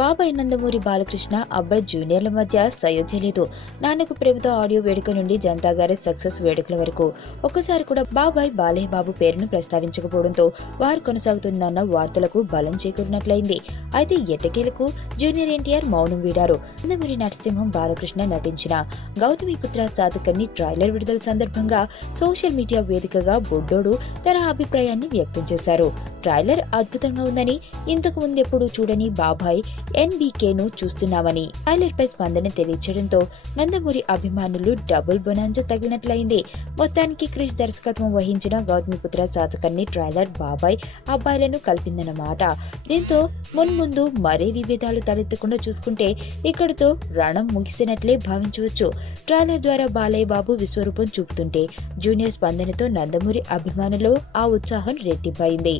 బాబాయ్ నందమూరి బాలకృష్ణ అబ్బాయి జూనియర్ల మధ్య సయోధ్య లేదు. నాన్నకు ప్రేమతో ఆడియో వేడుక నుండి జనతా గ్యారేజ్ సక్సెస్ వేడుకల వరకు ఒక్కసారి కూడా బాబాయ్ బాలయ్య బాబు పేరును ప్రస్తావించకపోవడంతో వారు కొనసాగుతుందన్న వార్తలకు బలం చేకూరినట్లయింది. అయితే ఎట్టకేలకు జూనియర్ ఎన్టీఆర్ మౌనం వీడారు. నందమూరి నరసింహం బాలకృష్ణ నటించిన గౌతమిపుత్ర సాధకర్ణి ట్రైలర్ విడుదల సందర్భంగా సోషల్ మీడియా వేదికగా బొడ్డోడు తన అభిప్రాయాన్ని వ్యక్తం చేశారు. ట్రైలర్ అద్భుతంగా ఉందని, ఇంతకు ముందెప్పుడు చూడని బాబాయ్ ఎన్బీకేను చూస్తున్నామని ట్రైలర్ పై స్పందన తెలియచేయడంతో నందమూరి అభిమానులు డబుల్ బొనాంజా తగినట్లయింది. మొత్తానికి క్రిష్ దర్శకత్వం వహించిన గౌతమిపుత్ర సాధకర్ణి ట్రైలర్ బాబాయ్ అబ్బాయిలను కలిపిందన్నమాట. దీంతో మున్ముందు మరే విభేదాలు తలెత్తకుండా చూసుకుంటే ఇక్కడితో రణం ముగిసినట్లే భావించవచ్చు. ట్రైలర్ ద్వారా బాలయ్య బాబు విశ్వరూపం చూపుతుంటే జూనియర్ స్పందనతో నందమూరి అభిమానులు ఆ ఉత్సాహం రెట్టింపైంది.